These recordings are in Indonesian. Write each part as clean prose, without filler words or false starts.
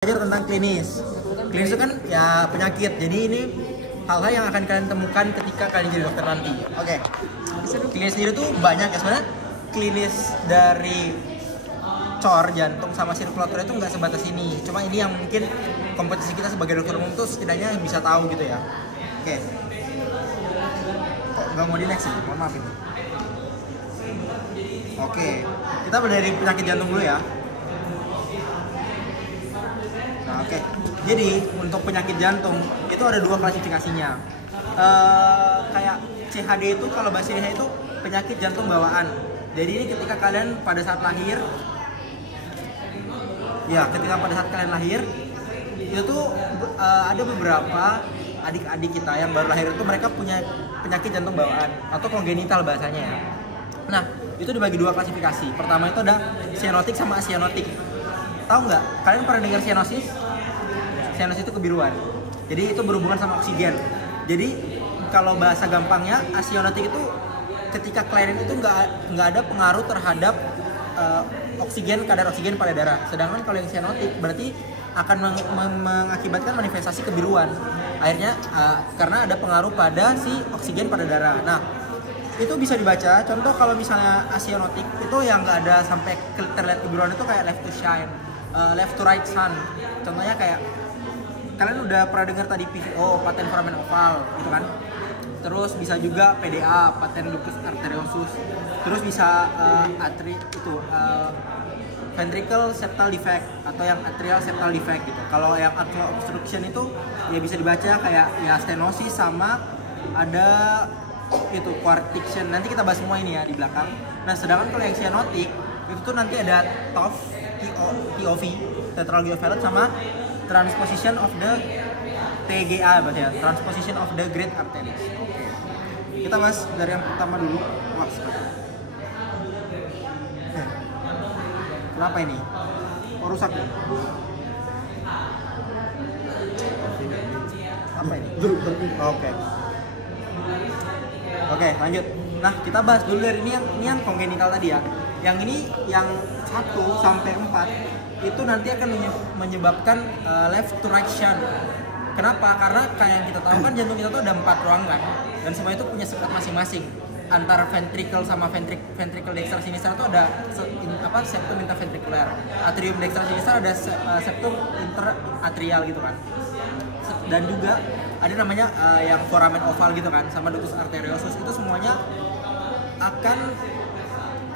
Belajar tentang klinis. Klinis itu kan ya penyakit. Jadi ini hal-hal yang akan kalian temukan ketika kalian jadi dokter nanti. Oke. Klinis sendiri tuh banyak ya sebenarnya. Klinis dari cor jantung sama sirkulator itu nggak sebatas ini. Cuma ini yang mungkin kompetisi kita sebagai dokter umum tuh setidaknya bisa tahu gitu ya. Oke. Kok nggak mau di next sih? Mohon maaf ini. Oke. Kita dari penyakit jantung dulu ya. Nah, oke. Jadi untuk penyakit jantung itu ada dua klasifikasinya. Kayak CHD itu kalau bahasa Indonesia itu penyakit jantung bawaan. Jadi ini ketika kalian pada saat lahir, ya ketika pada saat kalian lahir itu tuh ada beberapa adik-adik kita yang baru lahir itu mereka punya penyakit jantung bawaan atau kongenital bahasanya ya. Nah itu dibagi dua klasifikasi. Pertama itu ada cyanotik sama asianotik. Tahu nggak? Kalian pernah dengar cyanosis? Cyanosis itu kebiruan. Jadi itu berhubungan sama oksigen. Jadi kalau bahasa gampangnya asianotik itu ketika kelainan itu nggak ada pengaruh terhadap kadar oksigen pada darah. Sedangkan kalau yang cyanotik berarti akan mengakibatkan manifestasi kebiruan. Akhirnya karena ada pengaruh pada si oksigen pada darah. Nah itu bisa dibaca. Contoh kalau misalnya asianotik itu yang nggak ada sampai terlihat kebiruan itu kayak left to shine. Left to right sun. Contohnya kayak kalian udah pernah dengar tadi PVO, paten foramen oval gitu kan. Terus bisa juga PDA, paten lupus arteriosus. Terus bisa ventricle septal defect atau yang atrial septal defect gitu. Kalau yang atrial obstruction itu ya bisa dibaca kayak ya stenosis sama ada itu quartiction. Nanti kita bahas semua ini ya di belakang. Nah, sedangkan kalau yang cyanotic itu tuh nanti ada TOV, tetralgiovalent sama transposition of the TGA berarti ya, transposition of the great arteries. Oke. Kita bahas dari yang pertama dulu. Wah, kenapa ini? Oh, rusak ya? Apa ini? Oke. Oke, lanjut. Nah, kita bahas dulu dari ini yang kongenital tadi ya. Yang ini yang 1 sampai 4 itu nanti akan menyebabkan left to right shunt. Kenapa? Karena kayak yang kita tahu kan jantung kita tuh ada 4 ruangan dan semua itu punya sifat masing-masing. Antara ventricle sama ventricle dextra sinistra itu ada septum interventricular. Atrium dextra sinistra ada septum interatrial gitu kan. Dan juga ada namanya yang foramen oval gitu kan, sama ductus arteriosus. Itu semuanya akan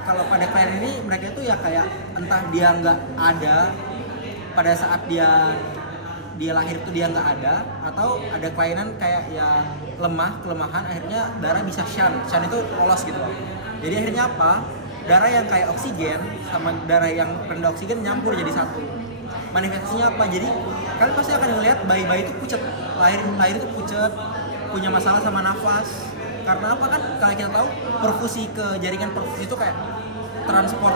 kalau pada klien ini mereka itu ya kayak entah dia nggak ada pada saat dia lahir itu dia nggak ada, atau ada kelainan kayak yang kelemahan akhirnya darah bisa shunt itu lolos gitu. Jadi akhirnya apa? Darah yang kayak oksigen sama darah yang rendah oksigen nyampur jadi satu. Manifestasinya apa? Jadi kalian pasti akan ngelihat bayi-bayi itu pucat, lahir itu pucat, punya masalah sama nafas. Karena apa kan? Kalau kita tahu perfusi ke jaringan perfusi itu kayak transport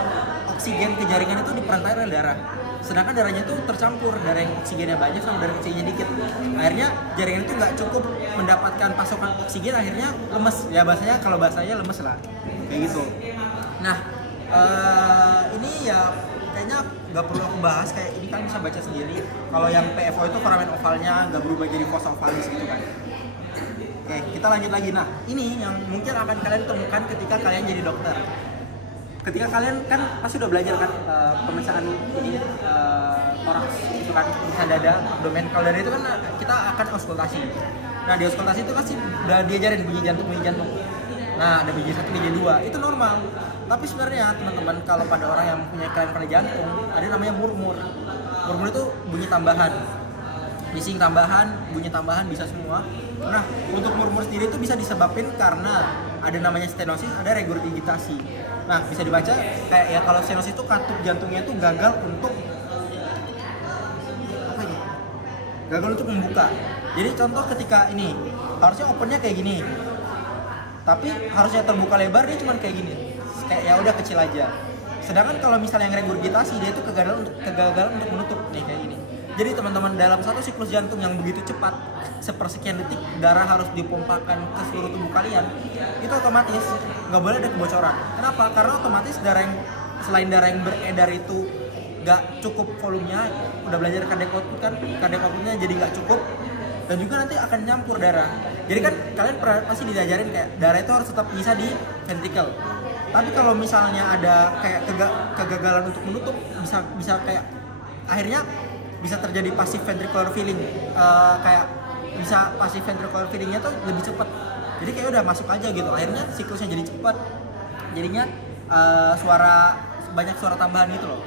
oksigen ke jaringan itu diperantai oleh darah. Sedangkan darahnya itu tercampur, darah yang oksigennya banyak sama darah oksigennya dikit. Akhirnya jaringan itu nggak cukup mendapatkan pasokan oksigen, akhirnya lemes. Ya kalau bahasanya lemes lah, kayak gitu. Nah ini ya kayaknya nggak perlu aku bahas, kayak ini kan bisa baca sendiri. Kalau yang PFO itu foramen ovalnya nggak berubah jadi fossa ovalis gitu kan. Oke, kita lanjut lagi. Nah, ini yang mungkin akan kalian temukan ketika kalian jadi dokter. Ketika kalian kan pasti udah belajar kan pemeriksaan ini toraks itu kan, pemeriksaan dada, abdomen. Kalau dada itu kan kita akan auskultasi. Nah, di auskultasi itu pasti udah diajarin bunyi jantung. Nah, ada bunyi 1, bunyi 2. Itu normal. Tapi sebenarnya teman-teman kalau pada orang yang punya kelainan pada jantung, ada namanya murmur. Murmur itu bunyi tambahan. Bising tambahan, bunyi tambahan bisa semua. Nah, untuk murmur sendiri itu bisa disebabkan karena ada namanya stenosis, ada regurgitasi. Nah, bisa dibaca kayak ya kalau stenosis itu katup jantungnya itu gagal untuk apa ini? Gagal untuk membuka. Jadi contoh ketika ini harusnya opennya kayak gini. Tapi harusnya terbuka lebar, dia cuma kayak gini. Kayak ya udah kecil aja. Sedangkan kalau misalnya yang regurgitasi dia itu kegagalan untuk menutup nih kayak gini. Jadi teman-teman, dalam satu siklus jantung yang begitu cepat, sepersekian detik darah harus dipompakan ke seluruh tubuh kalian, itu otomatis nggak boleh ada kebocoran. Kenapa? Karena otomatis darah yang selain darah yang beredar itu nggak cukup volumenya, udah belajar cardiac output kan, cardiac outputnya jadi nggak cukup, dan juga nanti akan nyampur darah. Jadi kan kalian pasti diajarin kayak darah itu harus tetap bisa di ventricle. Tapi kalau misalnya ada kayak kegagalan untuk menutup, bisa kayak akhirnya bisa terjadi passive ventricular filling, kayak bisa passive ventricular fillingnya tuh lebih cepat. Jadi kayak udah masuk aja gitu, akhirnya siklusnya jadi cepat, jadinya banyak suara tambahan gitu loh.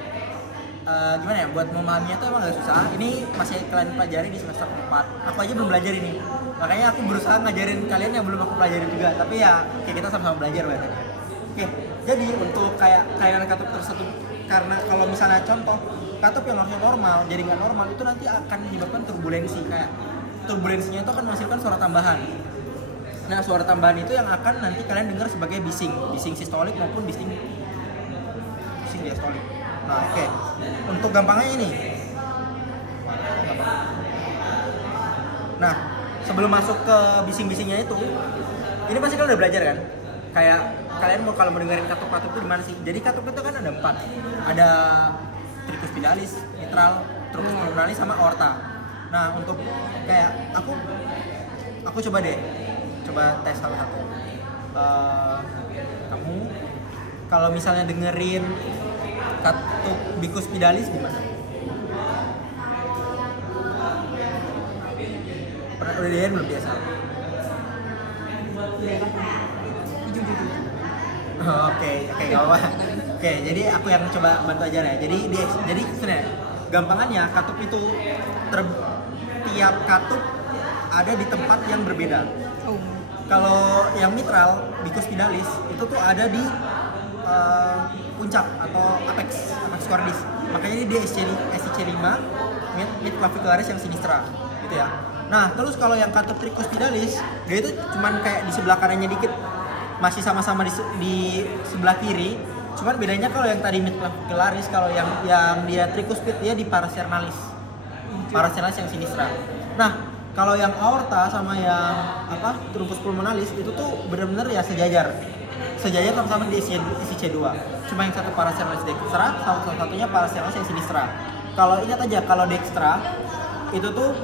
Gimana ya, buat memahaminya tuh emang agak susah. Ini masih kalian pelajari di semester 4. Aku aja belum belajar ini, makanya aku berusaha ngajarin kalian yang belum aku pelajari juga. Tapi ya kayak kita sama-sama belajar bahasanya. Oke, jadi untuk kayak kelainan katup tersebut, karena kalau misalnya contoh katup yang harusnya normal jadi nggak normal, itu nanti akan menyebabkan turbulensi. Kayak turbulensinya itu akan menghasilkan suara tambahan. Nah, suara tambahan itu yang akan nanti kalian dengar sebagai bising sistolik maupun bising diastolik. Nah, oke. Untuk gampangnya ini. Nah, sebelum masuk ke bising-bisingnya itu, ini pasti kalian udah belajar kan? Kayak kalian kalau mau dengerin katup-katup itu di mana sih? Jadi katup itu kan ada 4. Ada tricus pidalis, mitral, trunkus pulmonalis sama aorta. Nah, untuk kayak aku coba tes salah satu. Kamu kalau misalnya dengerin katup bikuspidalis gimana? Pernah udah dengerin belum biasa? Oke, nggak apa-apa. Oke, jadi aku yang coba bantu aja ya. Jadi sebenarnya gampangannya katup itu tiap katup ada di tempat yang berbeda. Kalau yang mitral, bikuspidalis itu tuh ada di puncak atau apex cordis. Makanya ini dia SC5 mid clavicularis yang sinistra gitu ya. Nah, terus kalau yang katup tricuspidalis, dia itu cuman kayak di sebelah kanannya dikit, masih sama-sama di sebelah kiri. Cuman bedanya kalau yang tadi mid clavicularis, kalau yang dia tricuspid dia di parasternalis yang sinistra. Nah, kalau yang aorta sama yang truncus pulmonalis itu tuh benar-benar ya sejajar sama-sama di SC2. Cuma yang satu parasternalis dextra, satunya parasternalis yang sinistra. Kalau ingat aja, kalau dextra itu tuh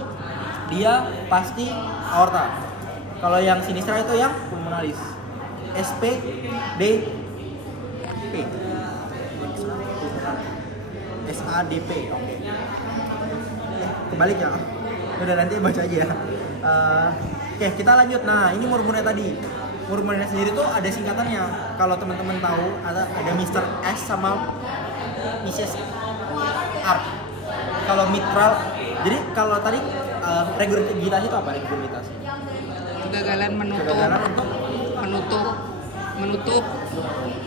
dia pasti aorta. Kalau yang sinistra itu yang pulmonalis. SADP. Oke. Kebalik ya. Udah nanti baca aja ya. Oke, kita lanjut. Nah, ini murmurnya tadi. Murmurnya sendiri tuh ada singkatannya. Kalau teman-teman tahu ada Mr. S sama Mrs. R. Kalau mitral, jadi kalau tadi regurgitasi itu apa regurgitasi? Kegagalan menutup.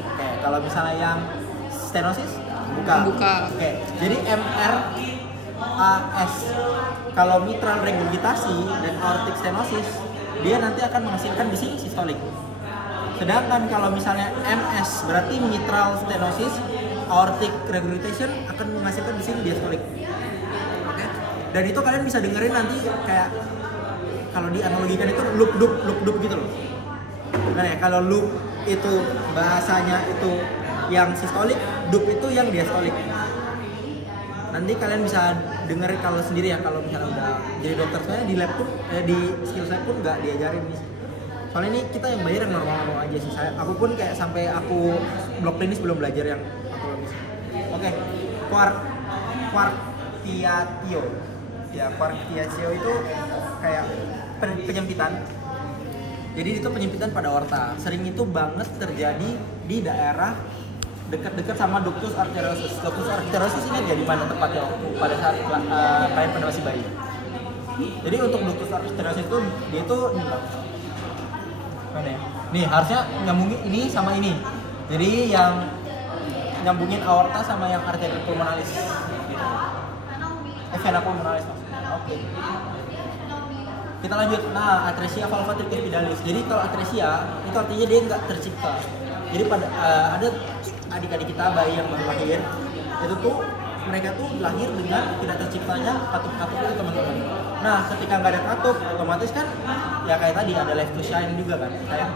Oke, kalau misalnya yang stenosis buka. Oke, jadi MRAS. Kalau mitral regurgitasi dan aortic stenosis, dia nanti akan menghasilkan bising sistolik. Sedangkan kalau misalnya MS berarti mitral stenosis, aortic regurgitation akan menghasilkan bising diastolik. Oke. Dan itu kalian bisa dengerin nanti kayak kalau dianalogikan itu loop gitu loh. Nah ya, kalau loop itu bahasanya itu yang sistolik, loop itu yang diastolik. Nanti kalian bisa denger kalau sendiri ya, kalau misalnya udah jadi dokter. Soalnya di lab pun di skill lab pun nggak diajarin nih. Soalnya ini kita yang bayar yang normal aja sih. Aku pun kayak sampai aku blok klinis belum belajar yang patologis. Oke, quartiatio. Ya, quartiatio itu kayak penyempitan. Jadi itu penyempitan pada aorta. Sering itu banget terjadi di daerah dekat-dekat sama ductus arteriosus. Ductus arteriosus ini jadi mana tepatnya pada saat kalian pada masih bayi. Jadi untuk ductus arteriosus itu dia itu mana ya? Nih harusnya nyambungin ini sama ini. Jadi yang nyambungin aorta sama yang arteria pulmonalis. Gitu. Vena pulmonalis maksudnya. Oke. Kita lanjut. Nah, atresia valva tricuspidalis. Jadi kalau atresia itu artinya dia nggak tercipta. Jadi pada ada adik-adik kita bayi yang baru lahir itu tuh mereka tuh lahir dengan tidak terciptanya katup-katup itu teman-teman. Nah, ketika nggak ada katup, otomatis kan ya kayak tadi ada left to shine juga kan. Kayak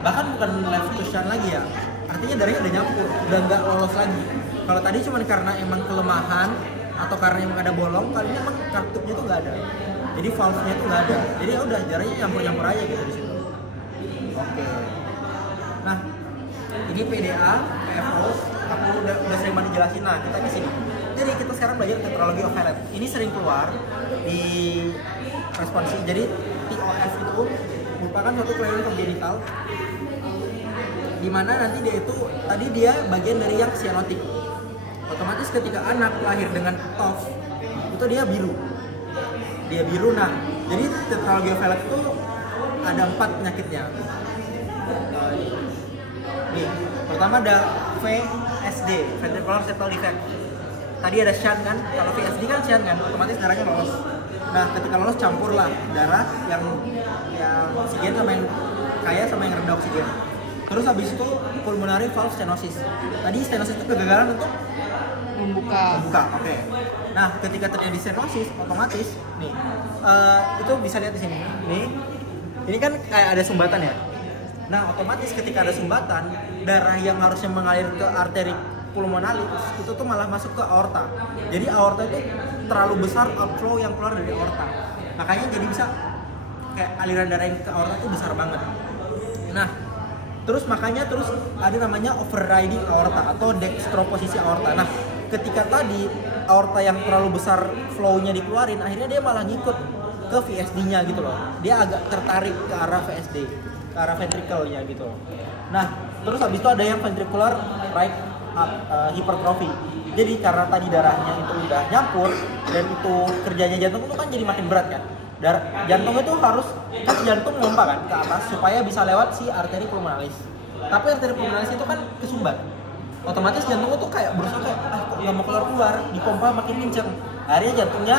bahkan bukan left to shine lagi ya. Artinya darahnya udah nyampur, udah nggak lolos lagi. Kalau tadi cuma karena emang kelemahan atau karena emang ada bolong, kali ini emang kartupnya tuh nggak ada. Jadi valve-nya tuh nggak ada. Jadi ya udah jaraknya nyampur-nyampur aja gitu di situ. Oke. Nah, ini PDA, PFO, aku udah sering banget jelasin. Nah, kita ke sini. Jadi kita sekarang belajar tetralogy of Fallot. Ini sering keluar di responsi. Jadi TOF itu merupakan suatu kelainan kongenital di mana nanti dia itu tadi dia bagian dari yang cyanotic. Otomatis ketika anak lahir dengan TOF itu dia biru. Nah, jadi tetralogy of Fallot itu ada 4 penyakitnya. Nih, pertama ada VSD, ventricular septal defect. Tadi ada shunt kan, kalau VSD kan shunt kan, otomatis darahnya lolos. Nah, ketika lolos campurlah darah yang oksigen sama yang kaya sama yang rendah oksigen. Terus habis itu pulmonary valve stenosis. Tadi stenosis itu kegagalan untuk Membuka. Oke. Nah, ketika terjadi stenosis, otomatis nih, itu bisa lihat di sini. Nih, ini kan kayak ada sumbatan ya. Nah, otomatis ketika ada sumbatan, darah yang harusnya mengalir ke arteri pulmonalis itu tuh malah masuk ke aorta. Jadi aorta itu terlalu besar outflow yang keluar dari aorta. Makanya jadi bisa kayak aliran darah yang ke aorta itu besar banget. Nah, terus ada namanya overriding aorta atau dextroposisi aorta. Nah, ketika tadi aorta yang terlalu besar flow-nya dikeluarin, akhirnya dia malah ngikut ke VSD-nya gitu loh. Dia agak tertarik ke arah VSD, ke arah ventricle-nya gitu loh. Nah, terus habis itu ada yang ventricular right hypertrophy. Jadi karena tadi darahnya itu udah nyampur dan itu kerjanya jantung itu kan jadi makin berat kan. Jantung itu harus kan jantung ngompa kan ke atas supaya bisa lewat si arteri pulmonalis. Tapi arteri pulmonalis itu kan kesumbat. Otomatis jantung itu kayak berusaha kayak kok nggak mau keluar, dipompa makin kenceng. Akhirnya jantungnya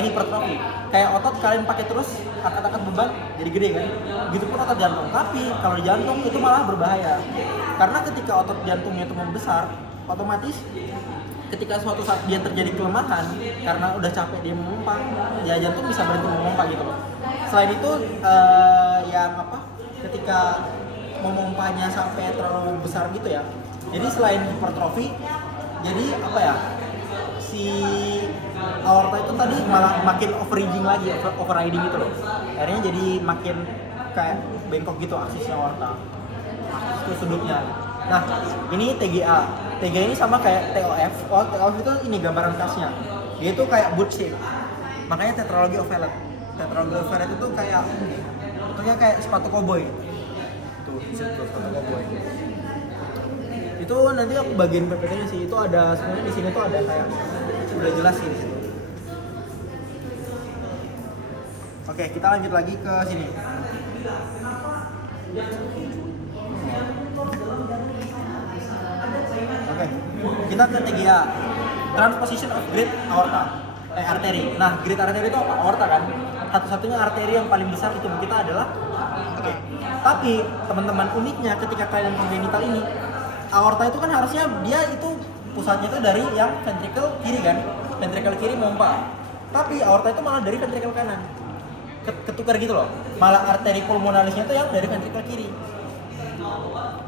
hipertrofi. Kayak otot kalian pakai terus angkat-angkat beban jadi gede kan. Gitu pun otot jantung. Tapi kalau di jantung itu malah berbahaya. Karena ketika otot jantungnya itu membesar, otomatis ketika suatu saat dia terjadi kelemahan karena udah capek dia memompa, ya jantung bisa berhenti memompa gitu loh. Selain itu ketika memompanya sampai terlalu besar gitu ya. Jadi selain hipertrofi, jadi si aorta itu tadi malah makin overriding gitu loh. Akhirnya jadi makin kayak bengkok gitu aksisnya aorta. Itu sudutnya. Nah, ini TGA. TGA ini sama kayak TOF. Oh, TOF itu ini gambaran khasnya. Dia itu kayak boot shape. Makanya tetralogy of Fallot. Tetralogy of Fallot itu bentuknya kayak sepatu koboi. Tuh, sepatu koboi. Itu nanti aku bagian PPT-nya sih. Itu ada sebenarnya di sini tuh ada kayak udah jelas sih di situ. Oke, kita lanjut lagi ke sini. Oke, kita ke TGA, transposition of great aorta, arteri. Nah, great arteri itu apa? Aorta kan? Satu-satunya arteri yang paling besar di tubuh kita adalah. Oke. Tapi teman-teman uniknya ketika kalian kongenital ini, aorta itu kan harusnya dia itu pusatnya itu dari yang ventricle kiri kan? Ventricle kiri mompa. Tapi aorta itu malah dari ventricle kanan. Ketukar gitu loh. Malah arteri pulmonalisnya itu yang dari ventricle kiri.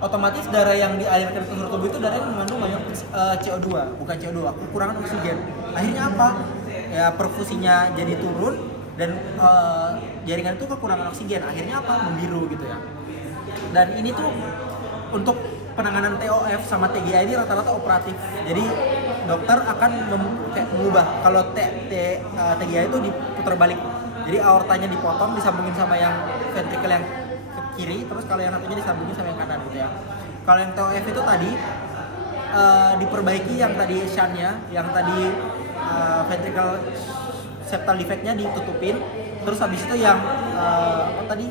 Otomatis darah yang dialirkan ke seluruh tubuh itu darah yang mengandung banyak CO2, bukan CO2, kekurangan oksigen. Akhirnya apa? Ya perfusinya jadi turun dan jaringan itu kekurangan oksigen. Akhirnya apa? Membiru gitu ya. Dan ini tuh untuk penanganan TOF sama TGA ini rata-rata operatif. Jadi dokter akan mengubah kalau TGA itu diputar balik. Jadi aortanya dipotong, disambungin sama yang ventricle yang kiri, terus kalau yang satunya disambungin sama yang kanan gitu ya. Kalau yang TOF itu tadi diperbaiki yang tadi shuntnya, yang tadi ventricle septal defect-nya ditutupin, terus habis itu yang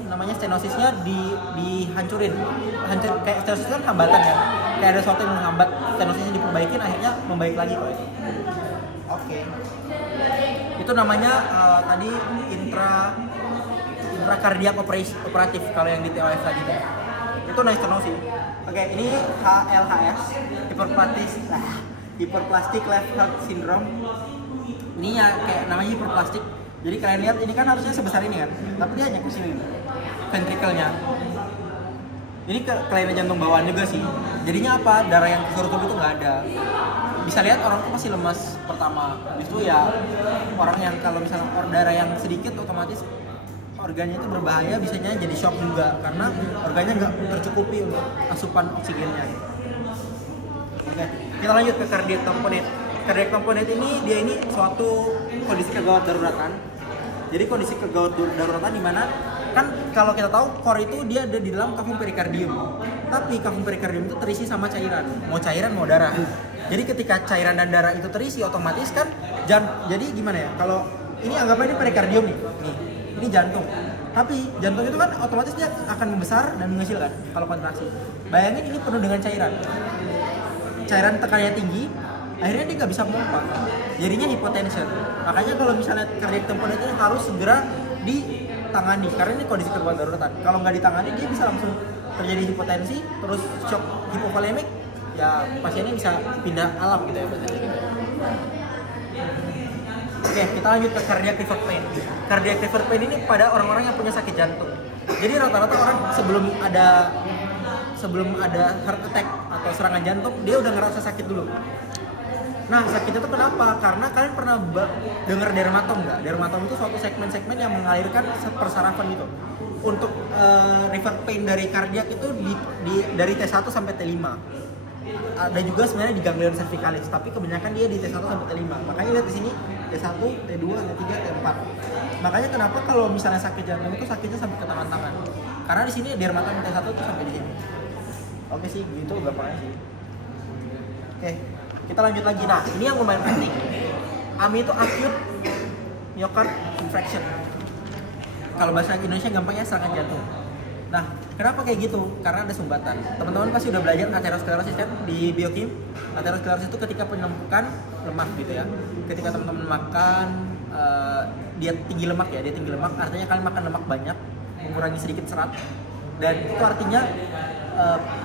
namanya stenosisnya dihancurin. Kayak stenosis kan hambatan kan, kayak ada sesuatu yang menghambat, stenosisnya diperbaikin, akhirnya membaik lagi kok itu. Oke. Itu namanya tadi intracardiac operatif kalau yang di TOF tadi tuh. Itu nice stenosis. Oke, ini HLHS, hyperplastic left heart syndrome. Ini ya kayak namanya hiperplastik. Jadi kalian lihat ini kan harusnya sebesar ini kan, tapi dia hanya ke sini ventricle-nya. Ini kelainan jantung bawaan juga sih. Jadinya apa? Darah yang ke tubuh itu nggak ada. Bisa lihat orang tuh masih lemas pertama. Habis itu ya orang yang kalau misalnya darah yang sedikit otomatis organnya itu berbahaya, bisanya jadi shock juga karena organnya nggak tercukupi untuk asupan oksigennya. Oke, kita lanjut ke cardiac tamponade. Cardiac tamponade ini suatu kondisi kegawat daruratan. Jadi kondisi kegawat daruratan di mana kan kalau kita tahu core itu dia ada di dalam cavum pericardium. Tapi cavum pericardium itu terisi sama cairan, mau darah. Jadi ketika cairan dan darah itu terisi otomatis kan jadi gimana ya? Kalau ini anggapnya ini pericardium nih. Ini jantung. Tapi jantung itu kan otomatis dia akan membesar dan mengecil kan kalau kontraksi. Bayangin ini penuh dengan cairan. Cairan tekanannya tinggi, akhirnya dia nggak bisa pompa. Jadinya hypotension. Makanya kalau misalnya cardiac tamponade ini harus segera ditangani karena ini kondisi kegawat daruratan. Kalau nggak ditangani dia bisa langsung terjadi hipotensi, terus shock hipovolemik, ya pasiennya bisa pindah alam gitu ya bahasanya. Oke, kita lanjut ke cardiac river pain. Cardiac river pain ini pada orang-orang yang punya sakit jantung. Jadi rata-rata orang sebelum ada heart attack atau serangan jantung, dia udah ngerasa sakit dulu. Nah, sakitnya itu kenapa? Karena kalian pernah dengar dermatom nggak? Dermatom itu suatu segmen-segmen yang mengalirkan persarafan gitu. Untuk river pain dari kardiak itu dari T1 sampai T5. Ada juga sebenarnya di ganglion cervicalis, tapi kebanyakan dia di T1 sampai T5. Makanya lihat di sini T1, T2, T3, T4. Makanya kenapa kalau misalnya sakit jantung itu sakitnya sampai ke tangan-tangan? Karena di sini dermatom T1 itu sampai di sini. Oke sih, gitu gampangnya sih. Oke, kita lanjut lagi. Nah, ini yang lumayan penting. AMI itu acute myocardial infarction. Kalau bahasa Indonesia gampangnya serangan jantung. Nah, kenapa kayak gitu? Karena ada sumbatan. Teman-teman pasti udah belajar aterosklerosis kan di biokim. Aterosklerosis itu ketika penumpukan lemak gitu ya. Ketika teman-teman makan dia tinggi lemak, artinya kalian makan lemak banyak, mengurangi sedikit serat. Dan itu artinya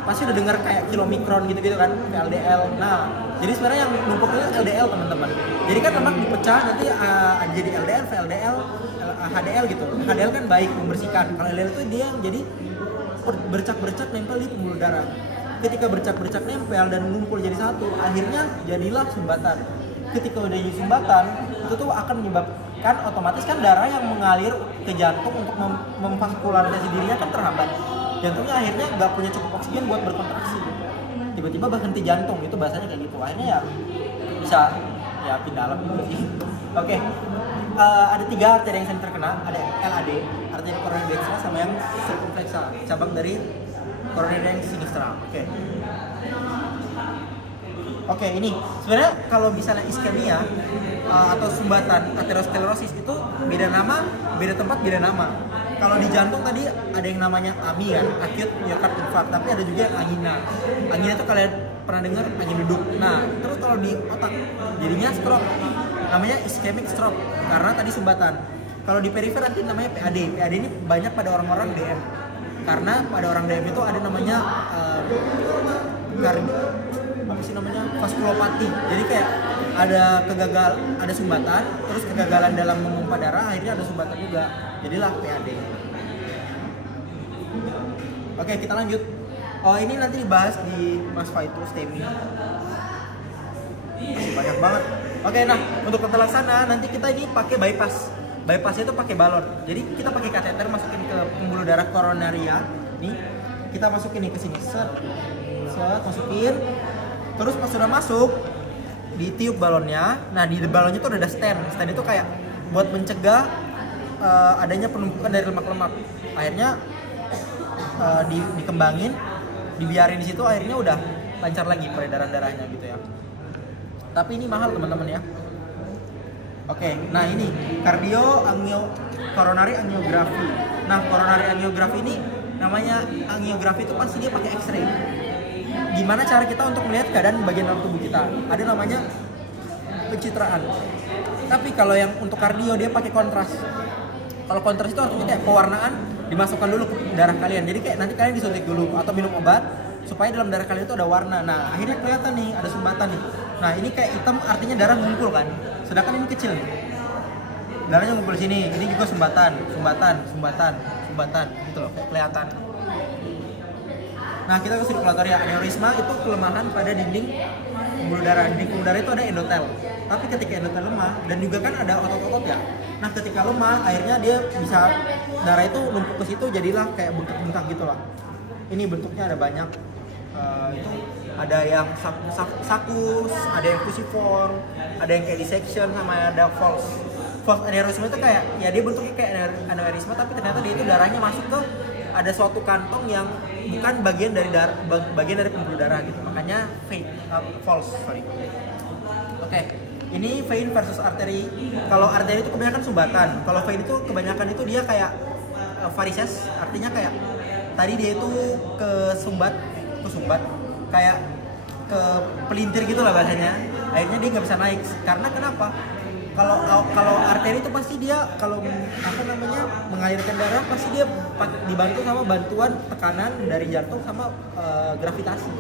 pasti udah dengar kayak kilomikron gitu kan, LDL. Nah, jadi sebenarnya yang numpuk itu LDL teman-teman. Jadi kan lemak dipecah nanti jadi LDL, VLDL, HDL gitu. HDL kan baik membersihkan. Kalau LDL itu dia yang jadi bercak-bercak nempel di pembuluh darah. Ketika bercak-bercak nempel dan ngumpul jadi satu, akhirnya jadilah sumbatan. Ketika udah jadi sumbatan, itu tuh akan menyebabkan otomatis kan darah yang mengalir ke jantung untuk memvaskularisasi dirinya kan terhambat. Jantungnya akhirnya nggak punya cukup oksigen buat berkontraksi. Tiba-tiba berhenti jantung, itu bahasanya kayak gitu. Akhirnya ya bisa ya pindah alam gitu sih. Oke. Ada 3 arteri yang sering terkena, ada LAD, arteri koroner dextra, sama yang circumflexa, cabang dari koroner yang sinistra. Oke, ini sebenarnya kalau misalnya iskemia atau sumbatan aterosklerosis itu beda nama, beda tempat, beda nama. Kalau di jantung tadi ada yang namanya AMI kan, acute myocardial infarct, tapi ada juga yang angina. Angina itu kalian pernah dengar angin duduk. Nah, terus kalau di otak jadinya stroke. Namanya ischemic stroke karena tadi sumbatan. Kalau di perifer nanti namanya PAD. PAD ini banyak pada orang-orang DM. Karena pada orang DM itu ada namanya vaskulopati. Jadi kayak ada sumbatan, terus kegagalan dalam memompa darah, akhirnya ada sumbatan juga. Jadilah PAD. Oke, kita lanjut. Oh, ini nanti dibahas di Mas Faitu STEMI. Masih banyak banget. Oke, nah untuk tata laksana nanti kita ini pakai bypass. Bypassnya itu pakai balon. Jadi kita pakai kateter masukin ke pembuluh darah koronaria. Nih, kita masukin nih ke sini. Set, masukin. Terus pas sudah masuk, ditiup balonnya. Nah, di balonnya itu ada stand. Stand itu kayak buat mencegah adanya penumpukan dari lemak-lemak. Akhirnya dikembangin, dibiarin di situ, akhirnya udah lancar lagi peredaran darahnya gitu ya. Tapi ini mahal teman-teman ya. Oke, nah ini coronary angiografi. Nah, coronary angiografi ini namanya angiografi itu pasti dia pakai X-ray. Gimana cara kita untuk melihat keadaan bagian dalam tubuh kita? Ada namanya pencitraan. Tapi kalau yang untuk kardio dia pakai kontras. Kalau kontras itu artinya kayak pewarnaan dimasukkan dulu ke darah kalian. Jadi kayak nanti kalian disuntik dulu atau minum obat supaya dalam darah kalian itu ada warna. Nah, akhirnya kelihatan nih ada sumbatan nih. Nah, ini kayak hitam artinya darah ngumpul kan. Sedangkan ini kecil nih. Darahnya ngumpul sini. Ini juga sumbatan gitu loh, kayak kelihatan. Nah kita ke sirkulator ya. Aneurisma itu kelemahan pada dinding pembuluh darah. Dinding pembuluh darah itu ada endotel. Tapi ketika endotel lemah dan juga kan ada otot-otot ya. Nah ketika lemah akhirnya dia bisa darah itu numpuk ke situ, jadilah kayak bengkak-bengkak gitu lah. Ini bentuknya ada banyak. Itu ada yang sakus, ada yang fusiform, ada yang kayak dissection, sama ada false aneurisma. Itu kayak ya dia bentuknya kayak aneurisma tapi ternyata dia itu darahnya masuk ke ada suatu kantong yang bukan bagian dari bagian dari pembuluh darah gitu, makanya false. Oke. Ini vein versus arteri. Kalau arteri itu kebanyakan sumbatan, kalau vein itu kebanyakan itu dia kayak varises, artinya kayak tadi dia itu kesumbat kayak ke pelintir gitu lah bahasanya. Akhirnya dia nggak bisa naik. Karena kenapa? Kalau arteri itu pasti dia kalau mengalirkan darah pasti dia dibantu sama bantuan tekanan dari jantung sama gravitasi.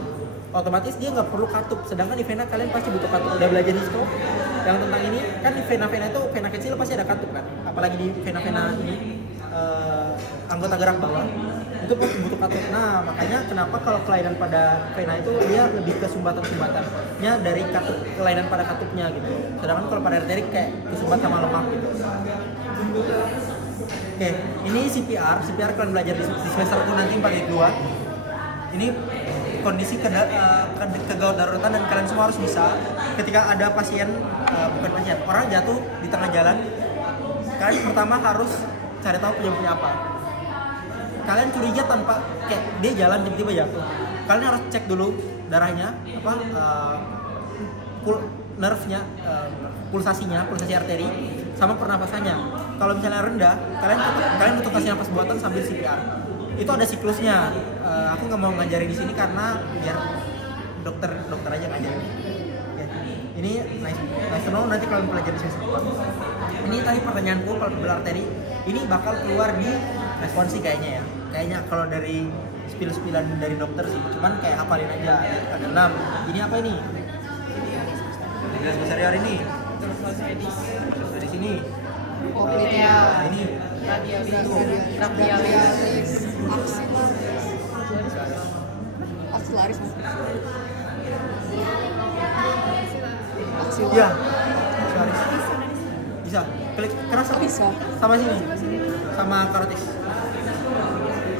Otomatis dia nggak perlu katup. Sedangkan di vena kalian pasti butuh katup. Udah belajar histo yang tentang ini kan di vena itu vena kecil pasti ada katup kan. Apalagi di vena ini anggota gerak bawah itu pasti butuh katup. Nah makanya kenapa kalau kelainan pada vena itu dia lebih ke sumbatan-sumbatannya dari katup, kelainan pada katupnya gitu. Sedangkan kalau pada arteri kayak kesumbat sama lemak gitu. Oke, ini CPR kalian belajar di semester 1 nanti 4 2. Ini kondisi kegawat daruratan dan kalian semua harus bisa ketika ada orang jatuh di tengah jalan, kalian pertama harus cari tahu penyebabnya apa. Kalian curiga tanpa kayak dia jalan tiba-tiba jatuh, kalian harus cek dulu darahnya nerve-nya, pulsasi arteri sama pernapasannya. Kalau misalnya rendah, kalian butuh kasih napas buatan sambil CPR. Itu ada siklusnya. Aku nggak mau ngajarin di sini karena biar dokter aja ngajarin. Ya. Ini nice to know, nanti kalian pelajari di sesi depan. Ini tadi pertanyaanku kalau pembuluh arteri ini bakal keluar di responsi kayaknya ya. Kayaknya kalau dari spill-spillan dari dokter sih, cuman kayak hafalin aja. Ada 6. Ini apa ini? Jelas posterior ini. Terus dari sini. Ini. Radialis, axillaris. Ya, axillaris. Bisa. Klik keras Bisa. Sama sini. Sama karotis.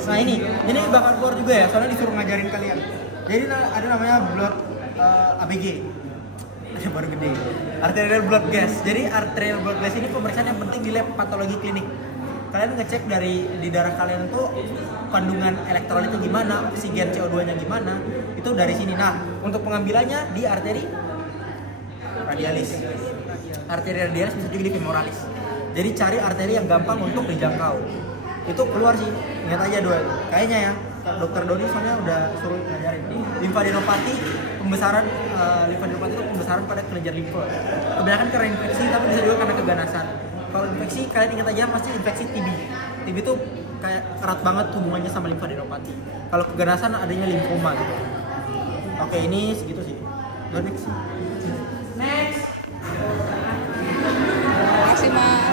Nah ini bakal keluar juga ya, soalnya disuruh ngajarin kalian. Jadi ada namanya blood ABG. Ada baru gede. Arterial blood gas. Jadi arterial blood gas ini pemeriksaan yang penting di lab patologi klinik. Kalian ngecek di darah kalian tuh kandungan elektrolitnya gimana, oksigen CO2-nya gimana, itu dari sini. Nah, untuk pengambilannya di arteri radialis. Arteri radialis bisa juga di femoralis. Jadi cari arteri yang gampang untuk dijangkau. Itu keluar sih, ingat aja dua itu. Kayaknya ya, dokter Doni soalnya udah suruh ngajarin. Limfadenopati, pembesaran limfadenopati itu pembesaran pada kelenjar limfe. Kebanyakan karena infeksi, tapi bisa juga karena keganasan. Kalau infeksi, kalian ingat aja pasti infeksi TB. TB itu kayak erat banget hubungannya sama limfadenopati. Kalau keganasan adanya limfoma gitu. Oke, ini segitu sih. Next. Terima kasih, Mas.